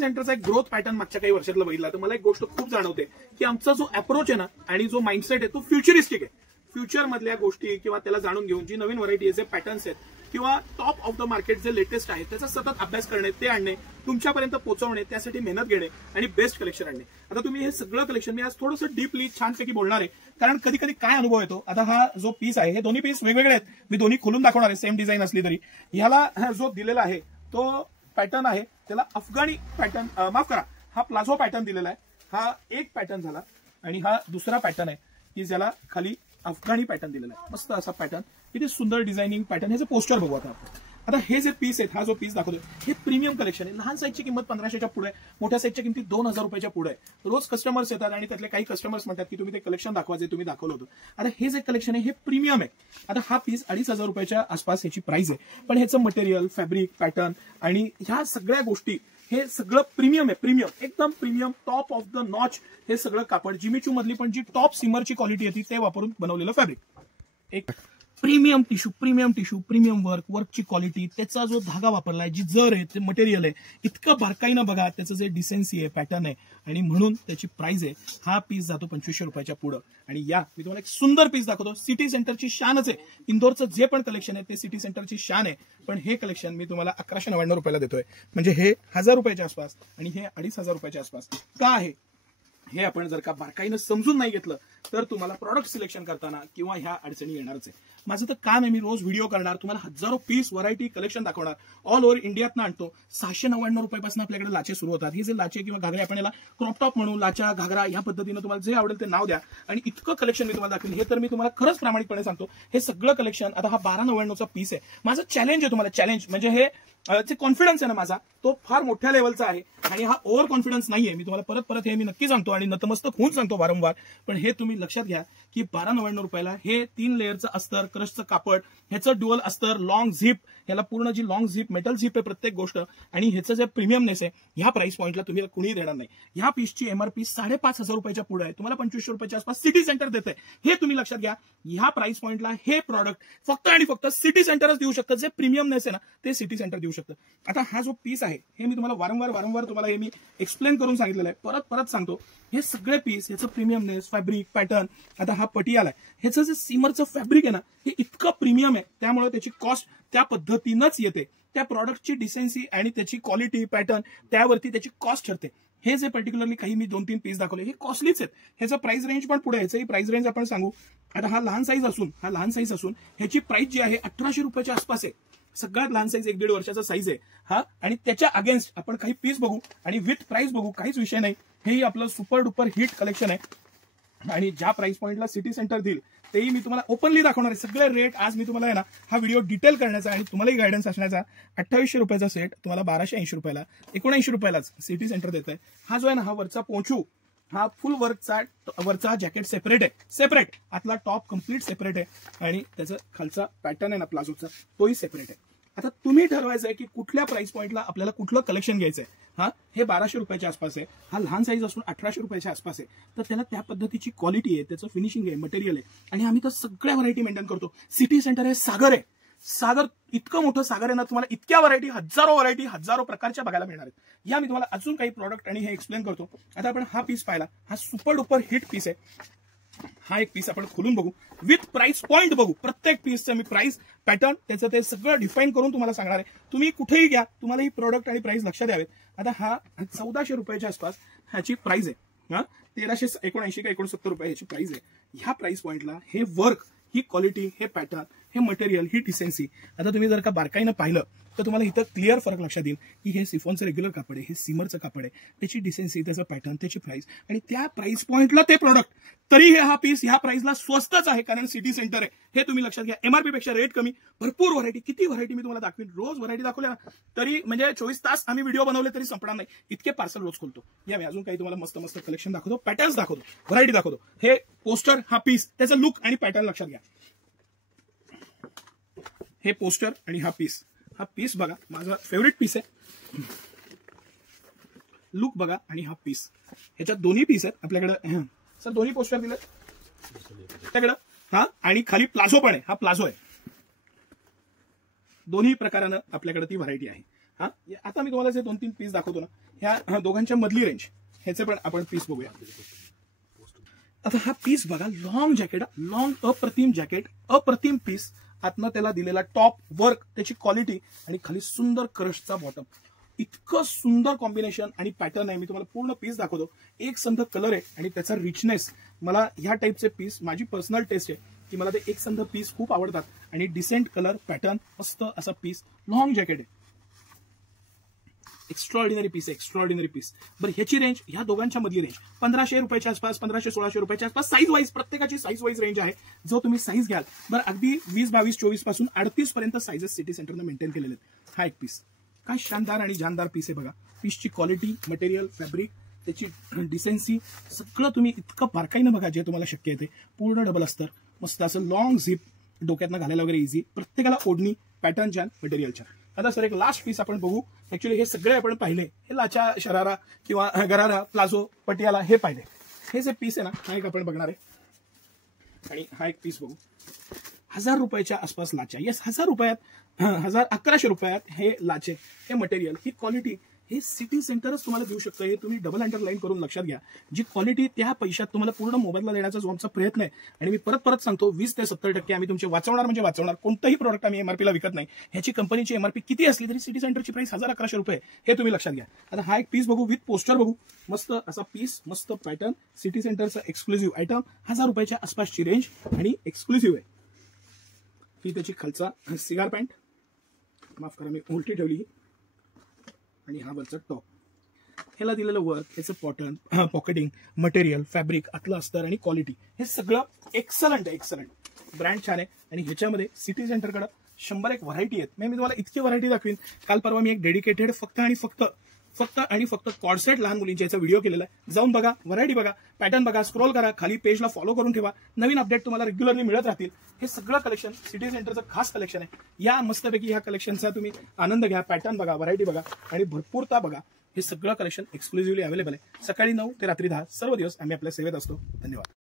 सेंटरचा एक growth pattern मागच्या काही वर्षातला बघितला तर मला एक गोष्ट खूप जाणवते की आमचा जो अप्रोच आहे ना आणि जो माइंडसेट आहे तो फ्युचरिस्टिक आहे. फ्युचर मधल्या गोष्टी किंवा त्याला जाणून घेऊन जी नवीन व्हरायटी आहे, जे पॅटर्न्स आहेत किंवा टॉप ऑफ द मार्केट जे लेटेस्ट आहे त्याचा सतत अभ्यास करणे, ते आणणे, तुमच्यापर्यंत पोहोचवणे, त्यासाठी मेहनत घेणे आणि बेस्ट कलेक्शन आणणे. आता तुम्ही हे सगळं कलेक्शन मी आज थोडंसं डीपली छानपैकी बोलणार आहे, कारण कधी कधी काय अनुभव येतो. आता हा जो पीस आहे, हे दोन्ही पीस वेगवेगळे आहेत, मी दोन्ही खोलून दाखवणार आहे, सेम डिझाईन असली तरी. ह्याला जो दिलेला आहे तो पॅटर्न आहे, त्याला अफगाणी पॅटर्न, माफ करा, हा प्लाझो पॅटर्न दिलेला आहे. हा एक पॅटर्न झाला आणि हा दुसरा पॅटर्न आहे की ज्याला खाली अफगाणी पॅटर्न दिलेला आहे. मस्त असा पॅटर्न, किती सुंदर डिझायनिंग पॅटर्न. ह्याचे पोस्टर बघू आता आपण. आता हे जे पीस आहेत, हा जो पीस दाखवतोय, हे प्रीमियम कलेक्शन आहे. लहान साईजची किंमत 1500च्या पुढे आहे, मोठ्या साईजच्या किमती 2000 रुपयाच्या पुढे आहे. रोज कस्टमर्स येतात आणि त्यातले काही कस्टमर्स म्हणतात की तुम्ही ते कलेक्शन दाखवा जे तुम्ही दाखवलं होतं. आता हे जे कलेक्शन आहे हे प्रीमियम आहे. आता हा पीस 2500 रुपयाच्या आसपास ह्याची प्राइस आहे, पण ह्याचं मटेरियल, फॅब्रिक, पॅटर्न आणि ह्या सगळ्या गोष्टी हे सगळं प्रीमियम आहे. प्रीमियम, एकदम premium, top of the notch हे सगळं कापड. जिमीचू मधली पण जी टॉप सिमरची क्वालिटी येते ते वापरून बनवलेलं फॅब्रिक. एक प्रीमियम टिश्यू, प्रीमियम वर्कची क्वालिटी, त्याचा जो धागा वापरलाय, जी जर आहे, ते मटेरियल आहे, इतकं बारकाईनं बघा, त्याचं जे डिसेन्सी आहे, पॅटर्न आहे आणि म्हणून त्याची प्राइस आहे. हा पीस जातो 2500 रुपयाच्या पुढं. आणि या मी तुम्हाला एक सुंदर पीस दाखवतो. सिटी सेंटरची शानच आहे. इंदोरचं जे पण कलेक्शन आहे ते सिटी सेंटरची शान आहे, पण हे कलेक्शन मी तुम्हाला 1199 रुपयाला देतोय. म्हणजे हे 1000 रुपयाच्या आसपास आणि हे 2500 रुपयाच्या आसपास का आहे हे आपण जर का बारकाईनं समजून नाही घेतलं तर तुम्हाला प्रॉडक्ट सिलेक्शन करताना किंवा ह्या अडचणी येणारच आहे. माझं तर काम आहे, मी रोज व्हिडिओ करणार, तुम्हाला हजारो पीस व्हरायटी कलेक्शन दाखवणार. ऑल ओव्हर इंडियातनं आणतो. 699 रुपयापासून आपल्याकडे लाचे सुरू होतात. हे जे लाचे किंवा घागरे, आपण याला क्रॉपटॉप म्हणू, लाचा, घागरा, या पद्धतीनं तुम्हाला जे आवडेल ते नाव द्या. आणि इतकं कलेक्शन मी तुम्हाला दाखवेन. हे तर मी तुम्हाला खरंच प्रामाणिकपणे सांगतो, हे सगळं कलेक्शन. आता हा 1299चा पीस आहे. माझं चॅलेंज आहे तुम्हाला, चॅलेंज म्हणजे हे जे कॉन्फिडन्स आहे ना माझा, तो फार मोठ्या लेवलचा आहे आणि हा ओव्हर कॉन्फिडन्स नाहीये. मी तुम्हाला परत हे मी नक्की सांगतो आणि नतमस्तक होऊन सांगतो वारंवार. पण हे तुम्ही लक्षात घ्या की 1299 रुपयाला हे 3 लेअरचं अस्तर, क्रशचं कापड, ह्याचं ड्युअल अस्तर, लॉंग झिप, ह्याला पूर्ण जी लॉंग झिप, मेटल झिप आहे प्रत्येक गोष्ट, आणि ह्याचं जे प्रीमियमनेस आहे, ह्या प्राइस पॉईंटला तुम्ही कुणीही देणार नाही. ह्या पीसची एमआरपी 5500 रुपयाच्या पुढे आहे, तुम्हाला 2500 रुपयाच्या आसपास सिटी सेंटर देते. हे तुम्ही लक्षात घ्या. ह्या प्राइस पॉईंटला हे प्रॉडक्ट फक्त आणि फक्त सिटी सेंटरच देऊ शकतं. जे प्रीमियमनेस आहे ना ते सिटी सेंटर देऊ शकतं. आता हा जो पीस आहे हे मी तुम्हाला वारंवार तुम्हाला हे मी एक्सप्लेन करून सांगितलेलं आहे, परत सांगतो. हे सगळे पीस, ह्याचं प्रीमियमनेस, फॅब्रिक, पॅटर्न, आता हा पटी आलाय, ह्याचं जे सीमरचं फॅब्रिक आहे ना हे इतकं प्रीमियम आहे, त्यामुळे त्याची कॉस्ट त्या पद्धतीनंच येते. त्या प्रॉडक्टची डिसेन्सी आणि त्याची क्वालिटी, पॅटर्न, त्यावरती त्याची कॉस्ट ठरते. हे जे पर्टिक्युलरली काही मी 2-3 पीस दाखवले हे कॉस्टलीच आहेत. ह्याचं प्राइस रेंज पण पुढे, ह्याची प्राइस रेंज आपण सांगू. आता हा लहान साईज असून ह्याची प्राइस जी आहे 1800 रुपयाच्या आसपास आहे. सगळ्यात लहान साईज 1-1.5 वर्षाचा साईज आहे हा. आणि त्याच्या अगेन्स्ट आपण काही पीस बघू आणि विथ प्राइस बघू, काहीच विषय नाही. हेही आपलं सुपर डुपर हिट कलेक्शन आहे आणि ज्या प्राइस पॉईंटला सिटी सेंटर देईल तेही मी तुम्हाला ओपनली दाखवणार आहे. सगळे रेट आज मी तुम्हाला आहे ना हा व्हिडिओ डिटेल करण्याचा आणि तुम्हालाही गायडन्स असण्याचा. 2800 रुपयाचा सेट तुम्हाला 1280 रुपयाला, 79 रुपयालाच सिटी सेंटर देत आहे. हा जो आहे ना, हा वरचा पोंचू, हा फुल वरचा जॅकेट सेपरेट आहे, सेपरेट. आतला टॉप कम्प्लीट सेपरेट आहे आणि त्याचा खालचा पॅटर्न आहे ना प्लाझोचा, तोही सेपरेट आहे. आता तुम्ही ठरवायचं आहे की कुठल्या प्राइस पॉईंटला आपल्याला कुठलं कलेक्शन घ्यायचंय. हा, हे 1200 रुपयाच्या आसपास आहे. हा लहान साईज असून 1800 रुपयाच्या आसपास आहे. तर त्याला त्या पद्धतीची क्वालिटी आहे, त्याचं फिनिशिंग आहे, मटेरियल आहे आणि आम्ही तर सगळ्या व्हरायटी मेंटेन करतो. सिटी सेंटर आहे, सागर आहे. सागर इतकं मोठं सागर आहे ना, तुम्हाला इतक्या व्हरायटी, हजारो प्रकारच्या बघायला मिळणार आहेत. या मी तुम्हाला अजून काही प्रॉडक्ट आणि हे एक्सप्लेन करतो. आता आपण हा पीस पाहिला, हा सुपर डुपर हिट पीस आहे. हा एक पीस आपण खोलून बघू, विथ प्राइस पॉईंट बघू. प्रत्येक पीसचं मी प्राइस, पॅटर्न, त्याचं ते सगळं डिफाईन करून तुम्हाला सांगणार आहे. तुम्ही कुठेही घ्या, तुम्हाला ही प्रोडक्ट आणि प्राइस लक्षात द्यावेत. आता हा 1400 रुपयाच्या आसपास ह्याची प्राइस आहे. हा 1379 का 69 रुपये ह्याची प्राइस आहे. ह्या प्राइस पॉईंटला हे वर्क, ही क्वालिटी, हे पॅटर्न, हे मटेरियल, ही डिसेन्सी, आता तुम्ही जर का बारकाईनं पाहिलं तर तुम्हाला इथं क्लिअर फरक लक्षात येईल की हे सिफॉनचं रेग्युलर कापड आहे, हे सिमरचं कापड आहे, त्याची डिसेन्सी, त्याचं पॅटर्न, त्याची प्राइस आणि त्या प्राइस पॉईंटला ते प्रोडक्ट. तरी हा पीस ह्या प्राइसला स्वस्तच आहे, कारण सिटी सेंटर आहे. हे तुम्ही लक्षात घ्या. एमआरपी पेक्षा रेट कमी, भरपूर व्हरायटी. किती व्हरायटी मी तुम्हाला दाखवीन, रोज व्हरायटी दाखवल्या तरी म्हणजे 24 तास आम्ही व्हिडिओ बनवले तरी संपणार नाही, इतके पार्सल रोज खोलतो. या मी अजून काही तुम्हाला मस्त कलेक्शन दाखवतो, पॅटर्न्स दाखवतो, व्हरायटी दाखवतो. हे पोस्टर, हा पीस, त्याचं लुक आणि पॅटर्न लक्षात घ्या. हे पोस्टर आणि हा पीस बघा, माझा फेवरेट पीस आहे. लुक बघा आणि हा पीस, ह्याच्यात दोन्ही पीस आहेत आपल्याकडे. सर दोन्ही पोस्टर दिले त्याकडं. हा, आणि खाली प्लाझो पण आहे, हा प्लाझो आहे. दोन्ही प्रकारानं आपल्याकडे ती व्हरायटी आहे. हा आता मी तुम्हाला जे 2-3 पीस दाखवतो ना, ह्या दोघांच्या मधली रेंज, ह्याचे पण आपण पीस बघूया. आता हा पीस बघा, लॉंग जॅकेट, लॉंग अप्रतिम जॅकेट, अप्रतिम पीस, आतनं त्याला दिलेला टॉप वर्क, त्याची क्वालिटी आणि खाली सुंदर क्रशचा बॉटम. इतकं सुंदर कॉम्बिनेशन आणि पॅटर्न आहे. मी तुम्हाला पूर्ण पीस दाखवतो. एक संध कलर आहे आणि त्याचा रिचनेस, मला ह्या टाईपचे पीस, माझी पर्सनल टेस्ट आहे की मला ते एक संध पीस खूप आवडतात. आणि डिसेंट कलर पॅटर्न, मस्त असा पीस, लॉंग जॅकेट आहे, एक्स्ट्रॉर्डिनरी पीस आहे, एक्स्ट्रॉर्डिनरी पीस. बरं, ह्याची रेंज, ह्या दोघांच्या मधली रेंज 1500 रुपयाच्या आसपास, 1500-1600 रुपयाच्या आसपास. साईज वाईज, प्रत्येकाची साईज वाईज रेंज आहे. जो तुम्ही साईज घ्याल, बरं अगदी 20, 22, 24 पासून 38 पर्यंत साईजेस सिटी सेंटरनं मेंटेन केलेले आहेत. हा एक पीस, काय शानदार आणि जानदार पीस आहे बघा. पीसची क्वालिटी, मटेरियल, फॅब्रिक, त्याची डिसेन्सी, सगळं तुम्ही इतकं बारकाईनं बघा जे तुम्हाला शक्य आहे ते. पूर्ण डबल अस्तर, मस्त असं लॉंग झिप, डोक्यातनं घालायला वगैरे इझी. प्रत्येकाला ओढणी, पॅटर्न छान, मटेरियल छान. आता सर एक लास्ट पीस आपण बघू. ऍक्च्युली हे सगळे आपण पाहिले, हे लाचा, शरारा किंवा गरारा, प्लाझो, पटियाला हे पाहिले. हे जे पीस आहे ना, हा एक आपण बघणार आहे. आणि हा एक पीस बघू. 1000 रुपयाच्या आसपास लाचा, येस 1000 रुपयात, 1100 रुपयात हे लाचे, हे मटेरियल, ही क्वालिटी, हे सिटी सेंटरच तुम्हाला देऊ शकतं. हे तुम्ही डबल अंडरलाईन करून लक्षात घ्या. जी क्वालिटी त्या पैशात तुम्हाला पूर्ण मोबाईलला देण्याचा जो आमचा प्रयत्न आहे, आणि मी परत सांगतो, 20 ते 70% आम्ही तुमचे वाचवणार म्हणजे वाचवणार. कोणतंही प्रोडक्ट आम्ही एमआरपीला विकत नाही. ह्याची कंपनीची एमआरपी किती असली तरी सिटी सेंटरची प्राइस 1000-1100 रुपये, हे तुम्ही लक्षात घ्या. आता हा एक पीस बघू, विथ पोस्टर बघू. मस्त असा पीस, मस्त पॅटर्न, सिटी सेंटरचा एक्सक्लुझिव्ह आयटम. 1000 रुपयाच्या आसपासची रेंज आणि एक्सक्लुझिव्ह आहे. ही त्याची खालचा सिगार पॅन्ट, माफ करा मी उलटी ठेवली, आणि हा वरचा टॉप. ह्याला दिलेलं वर्क, ह्याचं पॉकेटिंग, मटेरियल, फॅब्रिक, आतलं अस्तर आणि क्वालिटी, हे सगळं एक्सलंट आहे, एक्सलंट. ब्रँड छान आहे. आणि ह्याच्यामध्ये सिटी सेंटरकडे 100 व्हरायटी आहेत. मी तुम्हाला इतकी व्हरायटी दाखवीन. काल परवा मी एक डेडिकेटेड फक्त आणि फक्त कॉर्सेट लहान मुलींच्या याचा व्हिडिओ केलेला आहे. जाऊन बघा, व्हरायटी बघा, पॅटर्न बघा, स्क्रोल करा, खाली पेजला फॉलो करून ठेवा. नवीन अपडेट तुम्हाला रेग्युलरली मिळत राहतील. हे सगळं कलेक्शन सिटी सेंटरचं खास कलेक्शन आहे. या मस्तपैकी ह्या कलेक्शनचा तुम्ही आनंद घ्या. पॅटर्न बघा, व्हरायटी बघा आणि भरपूरता बघा. हे सगळं कलेक्शन एक्सक्लुझिव्हली अवेलेबल आहे. सकाळी 9 ते रात्री 10 सर्व दिवस आम्ही आपल्या सेवेत असतो. धन्यवाद.